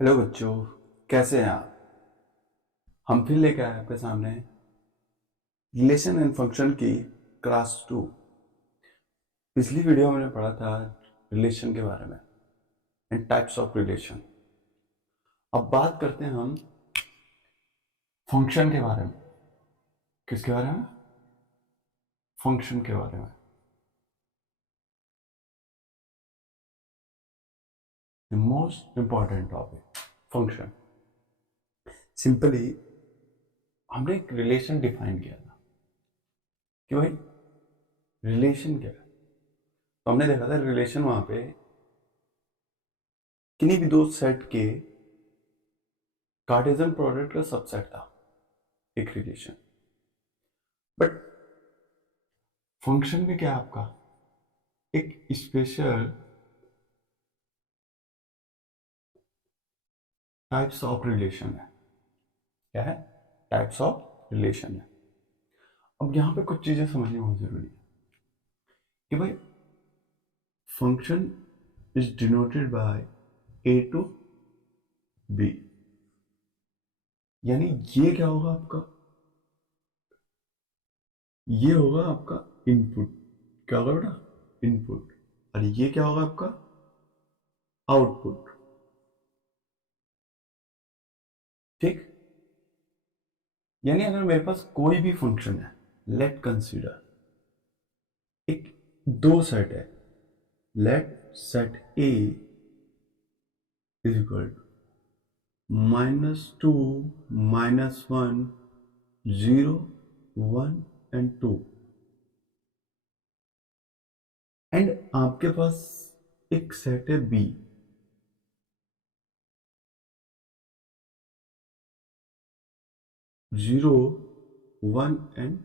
Hello बच्चों, कैसे हैं आप। हम फिर लेके आए आपके सामने रिलेशन एंड फंक्शन की क्लास 2। पिछली वीडियो में हमने पढ़ा था रिलेशन के बारे में एंड टाइप्स ऑफ रिलेशन। अब बात करते हैं हम फंक्शन के बारे में। किसके बारे में? फंक्शन के बारे में। The most important topic function. Simply हमने एक रिलेशन डिफाइन किया था कि भाई रिलेशन क्या है। तो हमने देखा था रिलेशन वहां पे किन्हीं भी दो सेट के कार्टेशियन प्रोडक्ट का सबसेट था, एक रिलेशन। बट फंक्शन में क्या है आपका, एक स्पेशल टाइप्स ऑफ रिलेशन है। क्या है? टाइप्स ऑफ रिलेशन है। अब यहां पे कुछ चीजें समझनी बहुत जरूरी है कि भाई function is denoted by A to B. यानी ये क्या होगा आपका, ये होगा आपका इनपुट। क्या होगा बेटा? इनपुट। और ये क्या होगा आपका? आउटपुट। ठीक। यानी अगर मेरे पास कोई भी फंक्शन है, लेट कंसीडर एक दो सेट है। Let set A is equal to -2 -1 0 1 and 2। And आपके पास एक सेट है बी, 0 1 एंड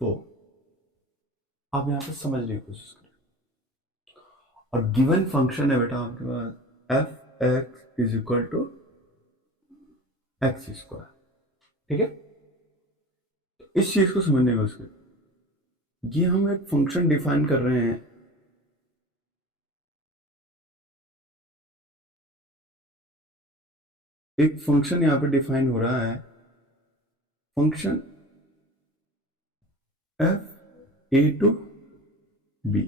4। आप यहां पे समझने की कोशिश करें। और गिवन फंक्शन है बेटा आपके पास f x is equal to x square. ठीक है। तो इस चीज को समझने की कोशिश करें। ये हम एक फंक्शन डिफाइन कर रहे हैं। एक फंक्शन यहां पे डिफाइन हो रहा है, function f A to B.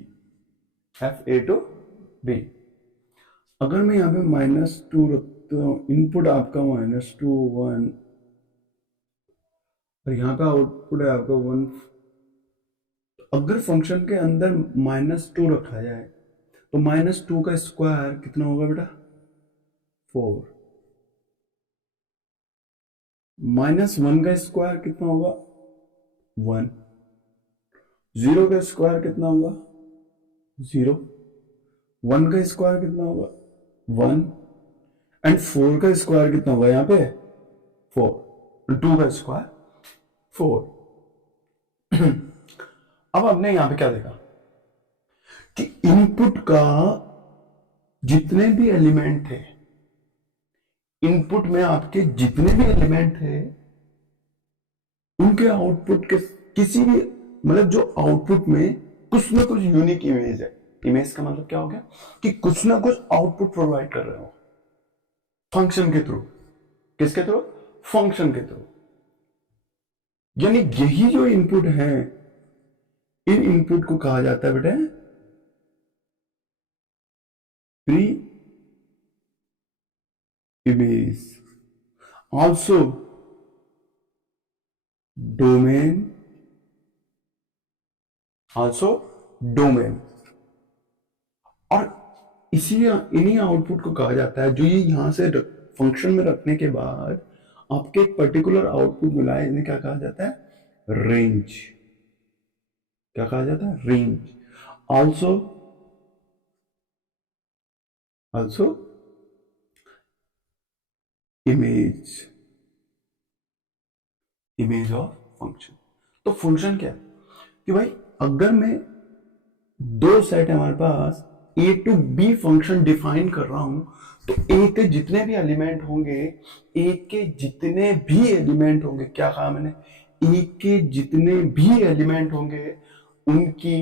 F A to B. अगर मैं यहां पे -2 रखता हूं, इनपुट आपका -2 1 और यहां का आउटपुट है आपका 1। अगर फंक्शन के अंदर -2 रखा जाए तो -2 का स्क्वायर कितना होगा बेटा? 4। -1 का स्क्वायर कितना होगा? 1। 0 का स्क्वायर कितना होगा? 0। 1 का स्क्वायर कितना होगा? 1। एंड 4 का स्क्वायर कितना होगा यहां पे? 4। 2 का स्क्वायर 4। अब हमने यहां पे क्या देखा कि इनपुट का जितने भी एलिमेंट थे, इनपुट में आपके जितने भी एलिमेंट थे, उनके आउटपुट के किसी भी मतलब जो आउटपुट में कुछ ना कुछ यूनिक इमेज है। इमेज का मतलब क्या हो गया कि कुछ ना कुछ आउटपुट प्रोवाइड कर रहे हो फंक्शन के थ्रू। किसके थ्रू? फंक्शन के थ्रू। यानी यही जो इनपुट है, इन इनपुट को कहा जाता है बेटा pre image, also domain, also domain. और इसी इन्हीं आउटपुट को कहा जाता है जो ये यहां से फंक्शन में रखने के बाद आपके एक पर्टिकुलर आउटपुट मिला है, इन्हें क्या कहा जाता है? रेंज। क्या कहा जाता है? Range. Also also image, image of function. तो फंक्शन क्या है कि भाई अगर मैं दो सेट है हमारे पास, ए टू बी फंक्शन डिफाइन कर रहा हूं, तो ए के जितने भी एलिमेंट होंगे, ए के जितने भी एलिमेंट होंगे, क्या कहा मैंने? ए के जितने भी एलिमेंट होंगे उनकी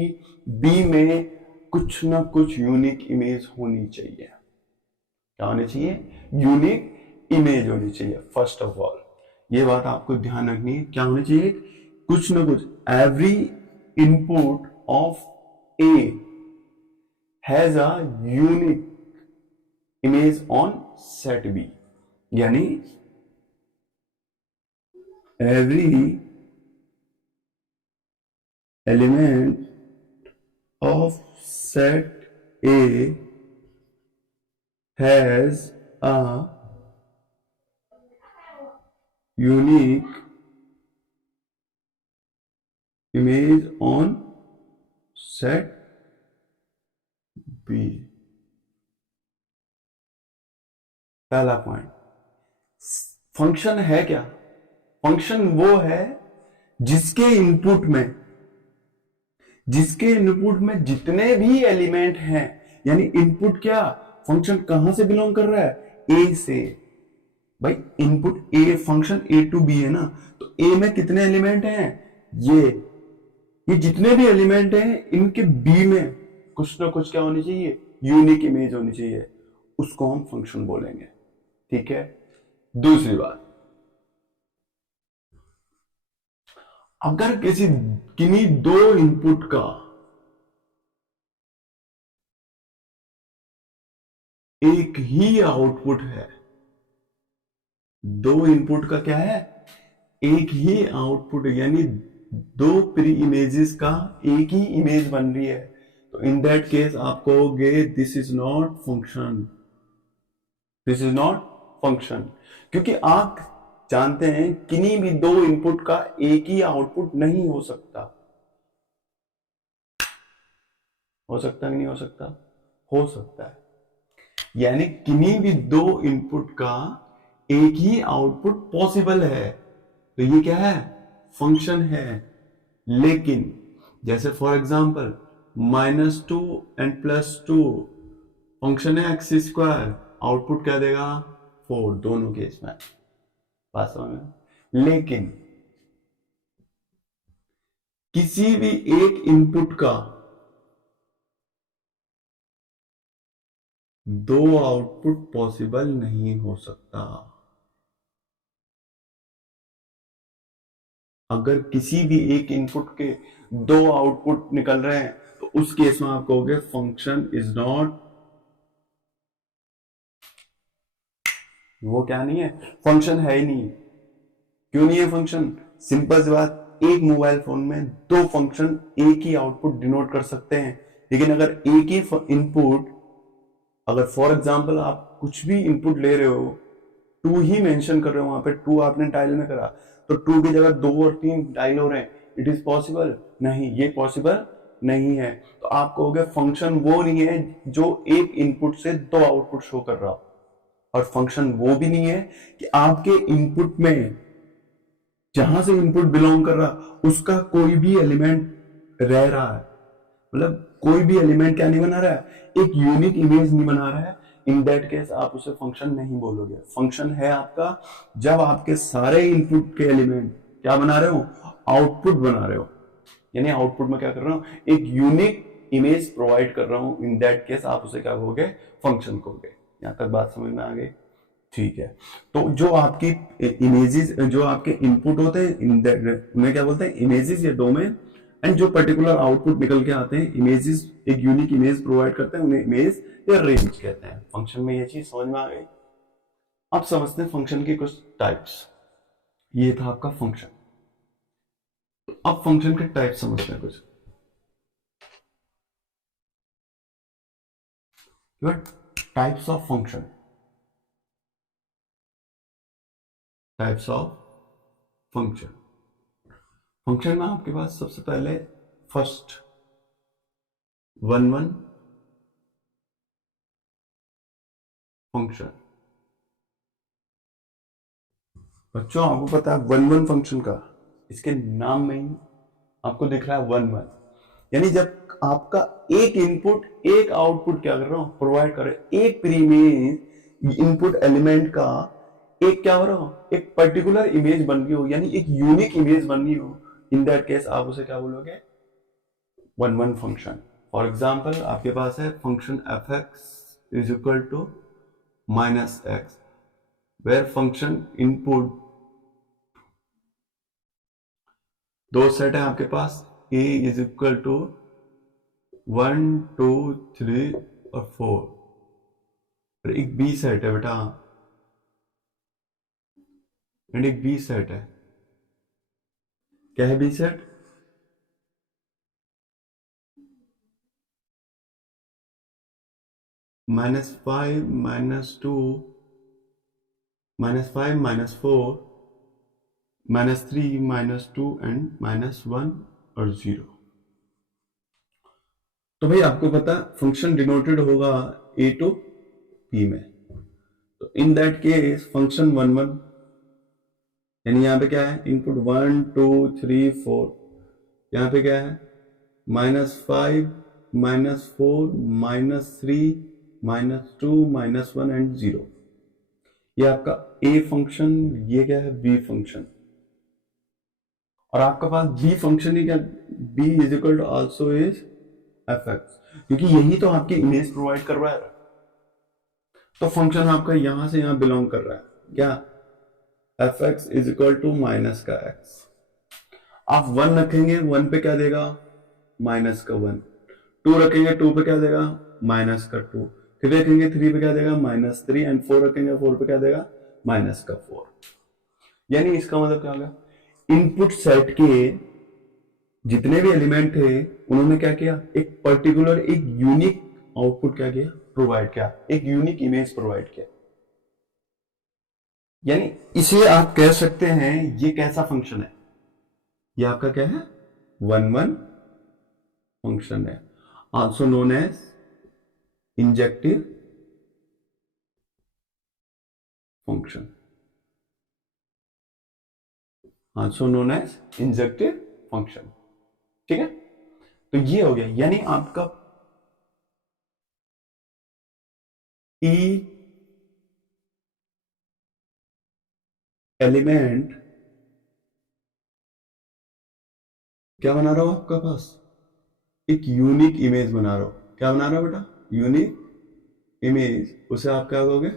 बी में कुछ ना कुछ यूनिक इमेज होनी चाहिए। क्या होनी चाहिए? यूनिक इमेज होनी चाहिए। फर्स्ट ऑफ ऑल ये बात आपको ध्यान रखनी है, क्या होनी चाहिए? कुछ ना कुछ, every input of A has a unique image on set B, यानी every element of set A has a unique image on set B। पहला पॉइंट, फंक्शन है क्या? फंक्शन वो है जिसके इनपुट में जितने भी एलिमेंट हैं, यानी इनपुट क्या, फंक्शन कहां से बिलोंग कर रहा है? ए से। भाई input A, function A to B है ना, तो ए में कितने एलिमेंट हैं? ये जितने भी एलिमेंट हैं, इनके बी में कुछ ना कुछ क्या होनी चाहिए? यूनिक इमेज होनी चाहिए, उसको हम फंक्शन बोलेंगे। ठीक है। दूसरी बात, अगर किन्हीं दो इनपुट का एक ही आउटपुट है, दो इनपुट का क्या है? एक ही आउटपुट, यानी दो प्री इमेजेस का एक ही इमेज बन रही है, तो इन दैट केस आप कहोगे this is not function, this is not function. क्योंकि आप जानते हैं किन्हीं भी दो इनपुट का एक ही आउटपुट नहीं हो सकता। हो सकता कि नहीं हो सकता? हो सकता है, यानी किन्हीं भी दो इनपुट का एक ही आउटपुट पॉसिबल है, तो ये क्या है? फंक्शन है। लेकिन जैसे फॉर एग्जांपल -2 एंड +2 फंक्शन है एक्स स्क्वायर, आउटपुट क्या देगा? 4, दोनों केस में। बात समझ में? लेकिन किसी भी एक इनपुट का दो आउटपुट पॉसिबल नहीं हो सकता। अगर किसी भी एक इनपुट के दो आउटपुट निकल रहे हैं, तो उस केस में आप कहोगे फंक्शन इज नॉट, वो क्या नहीं है? फंक्शन है ही नहीं। क्यों नहीं है फंक्शन? सिंपल सी बात, एक मोबाइल फोन में दो फंक्शन एक ही आउटपुट डिनोट कर सकते हैं, लेकिन अगर एक ही इनपुट, अगर फॉर एग्जांपल आप कुछ भी इनपुट ले रहे हो, 2 ही मेंशन कर रहे हो, वहां पे 2 आपने टाइल में करा, तो 2 की जगह 2 और 3 टाइल हो रहे हैं, इट इज पॉसिबल? नहीं, ये पॉसिबल नहीं है। तो आप कहोगे फंक्शन वो नहीं है जो एक इनपुट से दो आउटपुट शो कर रहा हो, और फंक्शन वो भी नहीं है कि आपके इनपुट में जहां से इनपुट बिलोंग कर रहा उसका कोई भी एलिमेंट रह रहा है, मतलब कोई भी एलिमेंट क्या नहीं बना रहा है? एक यूनिक इमेज नहीं बना रहा है। इन दैट केस आप उसे फंक्शन नहीं बोलोगे। फंक्शन है आपका जब आपके सारे इनपुट के एलिमेंट क्या बना रहे हो? आउटपुट बना रहे हो, यानी आउटपुट में क्या कर रहा हूं? एक यूनिक इमेज प्रोवाइड कर रहा हूं। इन दैट केस आप उसे क्या कहोगे? फंक्शन कहोगे। यहां तक बात समझ में आ गई? ठीक है। तो जो आपकी इमेजेस, जो आपके इनपुट होते हैं, उन्हें क्या बोलते हैं? इमेजेस या डोमेन। एंड जो पर्टिकुलर आउटपुट निकल के आते हैं, इमेजेस एक यूनिक इमेज प्रोवाइड करते हैं, उन्हें इमेज या रेंज कहते हैं। फंक्शन में ये चीज समझ में आ गई? अब समझते हैं फंक्शन की कुछ टाइप्स। ये था आपका फंक्शन। तो अब फंक्शन के टाइप समझते हैं कुछ। Types of function, types of function. Function में आपके पास सबसे पहले फर्स्ट 1 फंक्शन। बच्चों आपको पता है 1 फंक्शन का, इसके नाम में ही आपको दिख रहा है 1, यानी जब आपका एक इनपुट एक आउटपुट क्या कर रहा हूं? प्रोवाइड कर रहा है। एक प्रीमेज इनपुट एलिमेंट का एक क्या हो रहा हो? एक पर्टिकुलर इमेज बन रही हो, यानी एक यूनिक इमेज बन रही हो। इन दैट केस आप उसे क्या बोलोगे? 1 फंक्शन। फॉर एग्जाम्पल आपके पास है function f x is equal to minus x, where function input दो सेट है आपके पास, a इज इक्वल टू 1 2 3 और 4, और एक b सेट है बेटा, एंड एक b सेट है। क्या है b सेट? -5 -2 -5 -4 -3 -2 एंड -1 और 0। तो भाई आपको पता फंक्शन डिनोटेड होगा a टू p में, तो इन दैट केस फंक्शन 1 1, यानी यहां पे क्या है, इनपुट 1 2 3 4, यहां पे क्या है, -5 -4 -3 -2 -1 एंड 0। ये आपका a फंक्शन, ये क्या है b फंक्शन, और आपका पास b फंक्शन ही क्या, b is equal to also is f x, क्योंकि यही तो आपकी इमेज प्रोवाइड कर रहा है। तो फंक्शन आपका यहां से यहां बिलोंग कर रहा है, क्या, f x is equal to minus का एक्स। आप 1 रखेंगे, 1 पे क्या देगा, माइनस का 1, 2 रखेंगे, 2 पे क्या देगा, माइनस का 2, फिर रखेंगे 3 पे क्या देगा, -3, एंड 4 रखेंगे, 4 पे क्या देगा, माइनस का 4। यानी इसका मतलब क्या होगा, इनपुट सेट के जितने भी एलिमेंट थे उन्होंने क्या किया, एक पर्टिकुलर एक यूनिक आउटपुट क्या किया, प्रोवाइड किया, एक यूनिक इमेज प्रोवाइड किया। यानी इसे आप कह सकते हैं ये कैसा फंक्शन है, ये आपका क्या है, 1 1 फंक्शन है, also known as injective function, also known as injective function. ठीक है, तो ये हो गया, यानी आपका ई एलिमेंट क्या बना रहा हो, आपका पास एक यूनिक इमेज बना रहा हो। क्या बना रहा हो बेटा, यूनिक इमेज, उसे आप क्या कहोगे,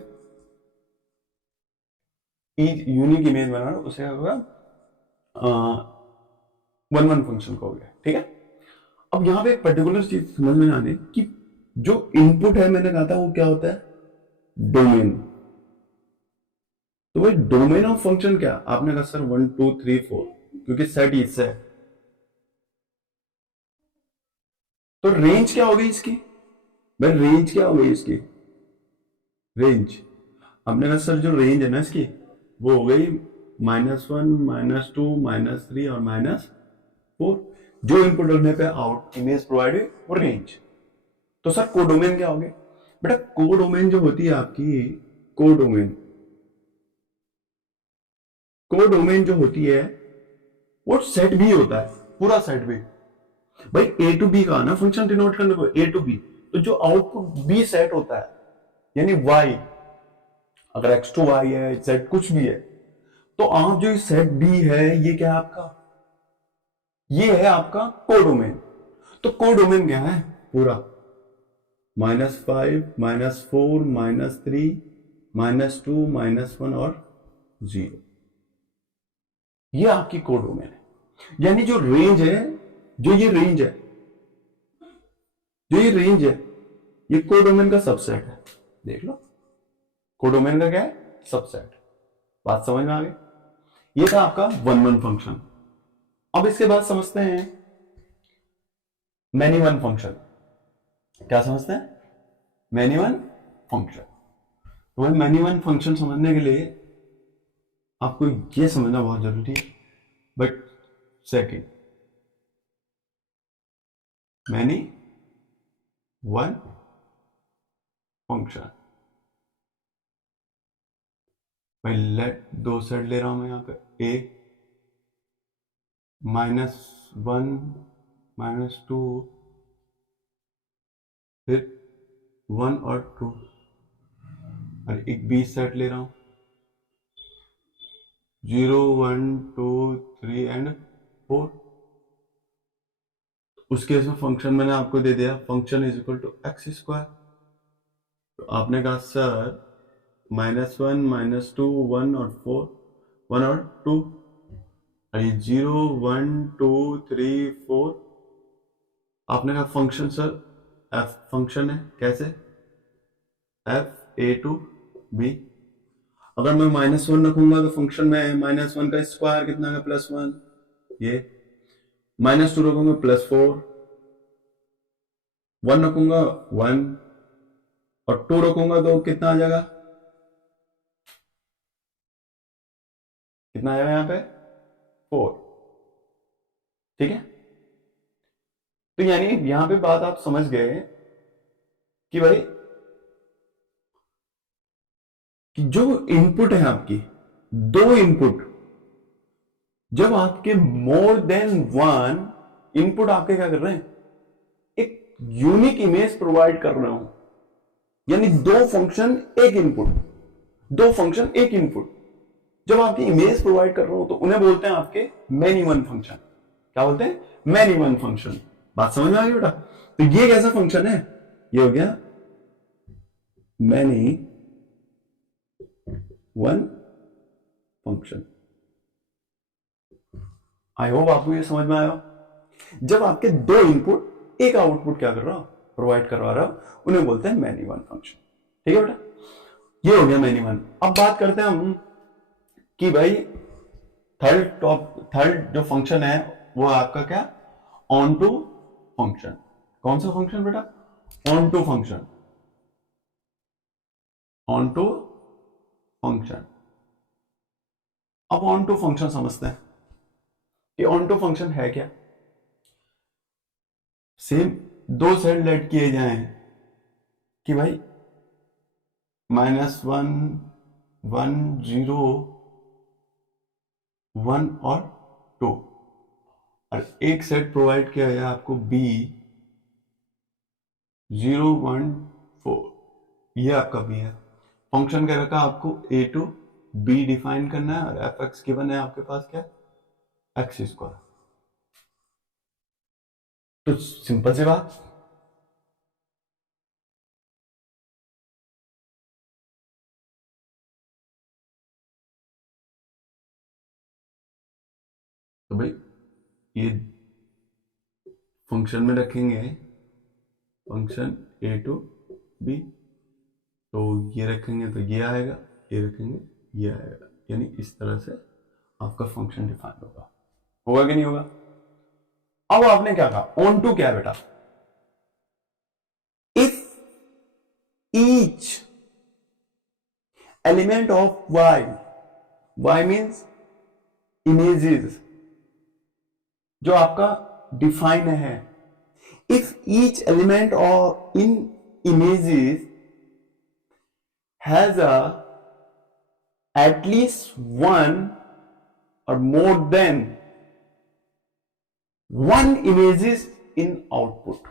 यूनिक इमेज बना रहा हो, उसे क्या होगा, 1 1 फंक्शन कहोगे। ठीक है, अब यहां पे एक पर्टिकुलर चीज समझ में आने कि जो इनपुट है, मैंने कहा था वो क्या होता है, डोमेन। तो भाई डोमेन ऑफ फंक्शन क्या, आपने कहा सर 1 2 3 4, क्योंकि सेट इससे है, तो रेंज क्या हो गई इसकी, भाई रेंज क्या हो गई इसकी, रेंज, आपने कहा सर जो रेंज है ना इसकी, वो हो गई -1 -2 -3 और -4, जो इनपुट होने पे आउट इमेज प्रोवाइड हुई वो रेंज। तो सर कोडोमेन क्या हो गया, बेटा कोडोमेन जो होती है आपकी, कोडोमेन, कोडोमेन जो होती है वो सेट भी होता है, पूरा सेट भी। भाई ए टू बी का ना फंक्शन डिनोट करने को, ए टू बी, तो जो आउटपुट बी सेट होता है, यानी वाई, अगर एक्स टू वाई है, जेड कुछ भी है, तो आप जो सेट बी है, ये क्या है आपका, ये है आपका कोडोमेन। तो कोडोमेन क्या है, पूरा -5 -4 -3 -2 -1 और 0, ये आपकी कोडोमेन है। यानी जो रेंज है, जो ये रेंज है, जो ये रेंज है, ये कोडोमेन का सबसेट है। देख लो, कोडोमेन का क्या है, सबसेट। बात समझ में आ गई, ये था आपका 1 1 फंक्शन। अब इसके बाद समझते हैं मैनी वन फंक्शन। क्या समझते हैं, मैनी वन फंक्शन। तो भाई मैनी वन फंक्शन समझने के लिए आपको ये समझना बहुत जरूरी है, but second, many one function, भाई लेट दो सेट ले रहा हूं मैं यहां पे, ए -1 -2, फिर 1 और 2, और एक बी सेट ले रहा हूं, 0 1 2 3 एंड 4। उस केस में फंक्शन मैंने आपको दे दिया, function is equal to x square. तो आपने कहा सर -1 -2 1 और 4, 1 और 2, और ये 0 1 2 3 4। आपने कहा फंक्शन सर एफ फंक्शन है, कैसे? F A to B. अगर मैं -1 रखूंगा तो फंक्शन में -1 का स्क्वायर कितना है? +1। ये -2 रखूंगा +4, 1 रखूंगा 1, और 2 रखूंगा तो कितना आ जाएगा? कितना आएगा यहां पे? 4। ठीक है, तो यानी यहां पे बात आप समझ गए कि भाई कि जो इनपुट है आपकी, दो इनपुट, जब आपके मोर देन वन इनपुट आपके क्या कर रहे हैं? एक यूनिक इमेज प्रोवाइड कर रहे हो, यानी दो फंक्शन एक इनपुट, दो फंक्शन एक इनपुट जब आपकी इमेज प्रोवाइड कर रहे हो तो उन्हें बोलते हैं आपके मैनी वन फंक्शन। क्या बोलते हैं? Many one function. बात समझ में आ गई बेटा? तो ये कैसा फंक्शन है? ये हो गया many one function. I hope आपको ये समझ में आया। जब आपके दो इनपुट एक आउटपुट क्या कर रहा हो? प्रोवाइड करवा रहा हो, उन्हें बोलते हैं मैनी वन फंक्शन। ठीक है बेटा, ये हो गया मैनी वन। अब बात करते हैं हम कि भाई थर्ड जो फंक्शन है वो आपका क्या? Onto function. कौन सा फंक्शन बेटा? Onto function. Onto function. अब ऑन टू फंक्शन समझते हैं कि ऑन टू फंक्शन है क्या। सेम दो सेट लेट किए जाएं कि भाई -1 1 0 1 और 2, और एक सेट प्रोवाइड किया है आपको b 0 1 4। ये आपका b है। फंक्शन क्या रखा आपको? a टू b डिफाइन करना है, और एफ एक्स गिवन है आपके पास क्या? X square. तो सिंपल सी बात, तो भाई ये फंक्शन में रखेंगे फंक्शन a टू b, तो ये रखेंगे तो ये आएगा, ये रखेंगे ये आएगा, यानी इस तरह से आपका फंक्शन डिफाइन होगा। होगा कि नहीं होगा? अब आपने क्या कहा? ऑन टू क्या बेटा? If each element of y means images जो आपका डिफाइन है, if each element of in images has at least one or more than one images in output,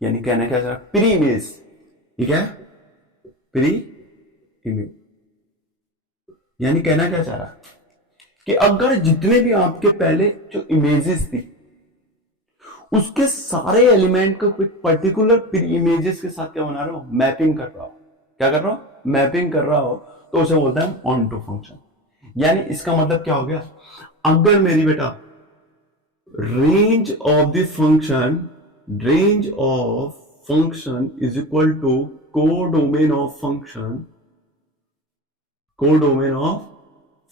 यानी कहना क्या चाह रहा? Pre image. ठीक है, प्री इमेज यानी कहना क्या चाह रहा कि अगर जितने भी आपके पहले जो इमेजेस थी उसके सारे एलिमेंट को एक पर्टिकुलर प्री इमेजेस के साथ क्या बना रहे हो? मैपिंग कर रहा हो। क्या कर रहा हो? मैपिंग कर रहा हो, तो उसे बोलते हैं ऑन टू फंक्शन। यानी इसका मतलब क्या हो गया? अगर मेरी बेटा range of function is equal to codomain of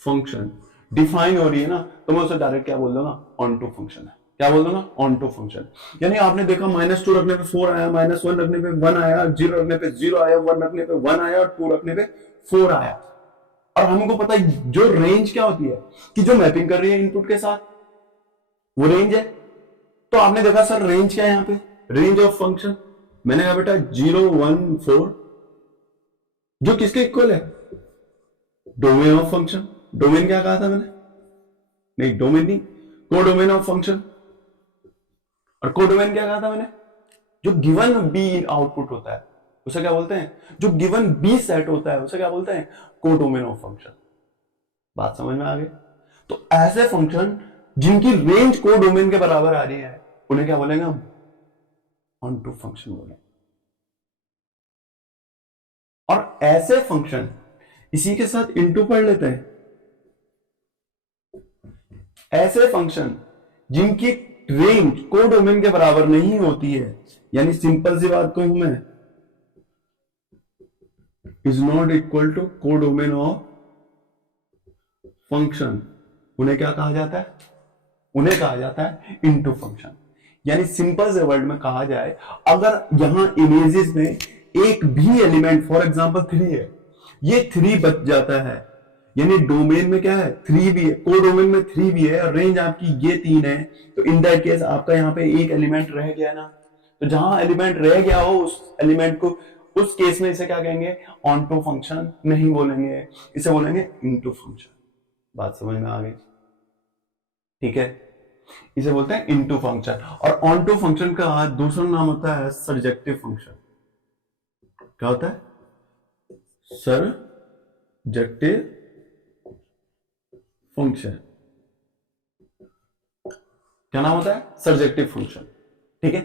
function define हो रही है ना, तो मैं उसे डायरेक्ट क्या बोल दूंगा? ऑन टू फंक्शन है। क्या बोल दूंगा? Onto function. यानी आपने देखा -2 रखने पे 4 आया, -1 रखने पे 1 आया, 0 रखने पे 0 आया, 1 रखने पे 1 आया, और 2 रखने पे 4 आया। और हमको पता है जो रेंज क्या होती है कि जो मैपिंग कर रही है इनपुट के साथ वो रेंज है। तो आपने देखा सर रेंज क्या है यहां पे? Range of function. मैंने कहा बेटा 0 1 4 जो किसके इक्वल है? Domain of function. डोमेन क्या कहा था मैंने? नहीं, डोमेन नहीं, कोडोमेन ऑफ फंक्शन। और कोडोमेन क्या कहा था मैंने? जो गिवन बी आउटपुट होता है उसे क्या बोलते हैं? जो गिवन बी सेट होता है उसे क्या बोलते हैं? Codomain of function. बात समझ में आ गई? तो ऐसे फंक्शन जिनकी रेंज कोडोमेन के बराबर आ रही है उन्हें क्या बोलेंगे हम? ऑन टू फंक्शन बोलेंगे। और ऐसे फंक्शन इसी के साथ इनटू पढ़ लेते हैं, ऐसे फंक्शन जिनकी रेंज कोडोमेन के बराबर नहीं होती है, यानी सिंपल सी बात कहूं मैं, is not equal to codomain of function, उन्हें क्या कहा जाता है? उन्हें कहा जाता है इनटू फंक्शन। यानी सिंपल से वर्ड में कहा जाए, अगर यहां इमेजेस में एक भी एलिमेंट फॉर एग्जांपल 3 है, ये 3 बच जाता है, यानी डोमेन में क्या है? 3 भी है, कोडोमेन में 3 भी है और रेंज आपकी ये 3 है, तो इन दैट केस आपका यहां पे एक एलिमेंट रह गया ना, तो जहां एलिमेंट रह गया हो उस एलिमेंट को, उस केस में इसे क्या कहेंगे? ऑन टू फंक्शन नहीं बोलेंगे, इसे बोलेंगे इनटू फंक्शन। बात समझ में आ गई? ठीक है, इसे बोलते हैं इनटू फंक्शन। और ऑन टू फंक्शन का दूसरा नाम होता है सर्जेक्टिव फंक्शन। क्या होता है? Surjective function. क्या नाम होता है? Surjective function. ठीक है,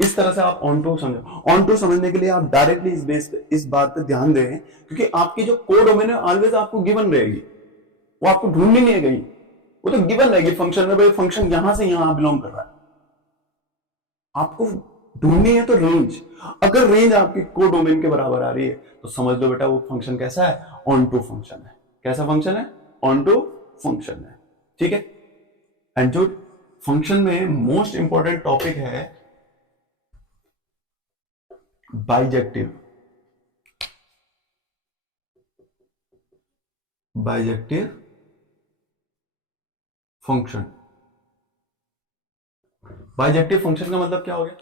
इस तरह से आप ऑन टू समझो। ऑन टू समझने के लिए आप डायरेक्टली इस बेस पे, इस बात पे ध्यान दें, क्योंकि आपकी जो कोडोमेन है ऑलवेज आपको गिवन रहेगी, वो आपको ढूंढनी नहीं है कहीं, वो तो गिवन रहेगी फंक्शन में। भाई फंक्शन यहां से यहां बिलोंग कर रहा है, आपको ढूंढनी है तो रेंज। अगर रेंज आपकी कोडोमेन के बराबर आ रही है तो समझ लो बेटा वो फंक्शन कैसा है? ऑन टू फंक्शन है। कैसा फंक्शन है? ऑन टू फंक्शन है। ठीक है, एंड जो फंक्शन में मोस्ट इंपॉर्टेंट टॉपिक है bijective. Bijective function. Bijective function का मतलब क्या हो गया?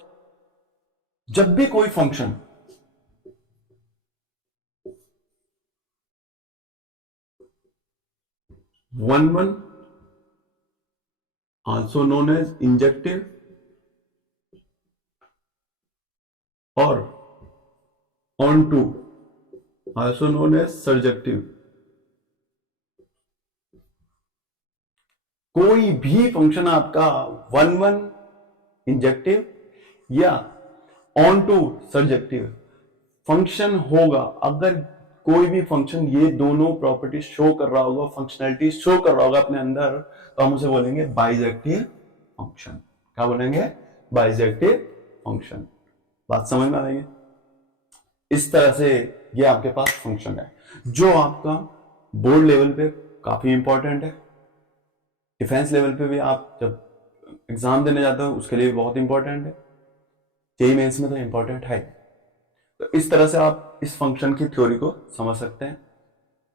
जब भी कोई function one also known as injective और onto also known as surjective, कोई भी फंक्शन आपका वन इंजेक्टिव या ऑन टू सर्जेक्टिव फंक्शन होगा, अगर कोई भी फंक्शन ये दोनों प्रॉपर्टी शो कर रहा होगा, फंक्शनैलिटी शो कर रहा होगा अपने अंदर, तो हम उसे बोलेंगे बाइजेक्टिव फंक्शन। क्या बोलेंगे? Bijective function. बात समझ में आएगी? इस तरह से ये आपके पास फंक्शन है जो आपका बोर्ड लेवल पे काफी इंपॉर्टेंट है, डिफेंस लेवल पे भी आप जब एग्जाम देने जाते हो उसके लिए भी बहुत इंपॉर्टेंट है, जेईई मेंस में तो इंपॉर्टेंट है। तो इस तरह से आप इस फंक्शन की थ्योरी को समझ सकते हैं।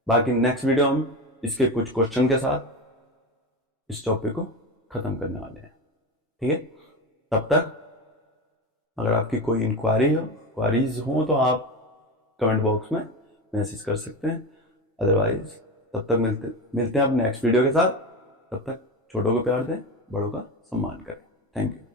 बाकी नेक्स्ट वीडियो हम इसके कुछ क्वेश्चन के साथ इस टॉपिक को खत्म करने वाले हैं। ठीक है, तब तक अगर आपकी कोई क्वारीज हो तो आप कमेंट बॉक्स में मैसेज कर सकते हैं। अदरवाइज तब तक मिलते हैं अब नेक्स्ट वीडियो के साथ। तब तक छोटों को प्यार दें, बड़ों का सम्मान करें। Thank you.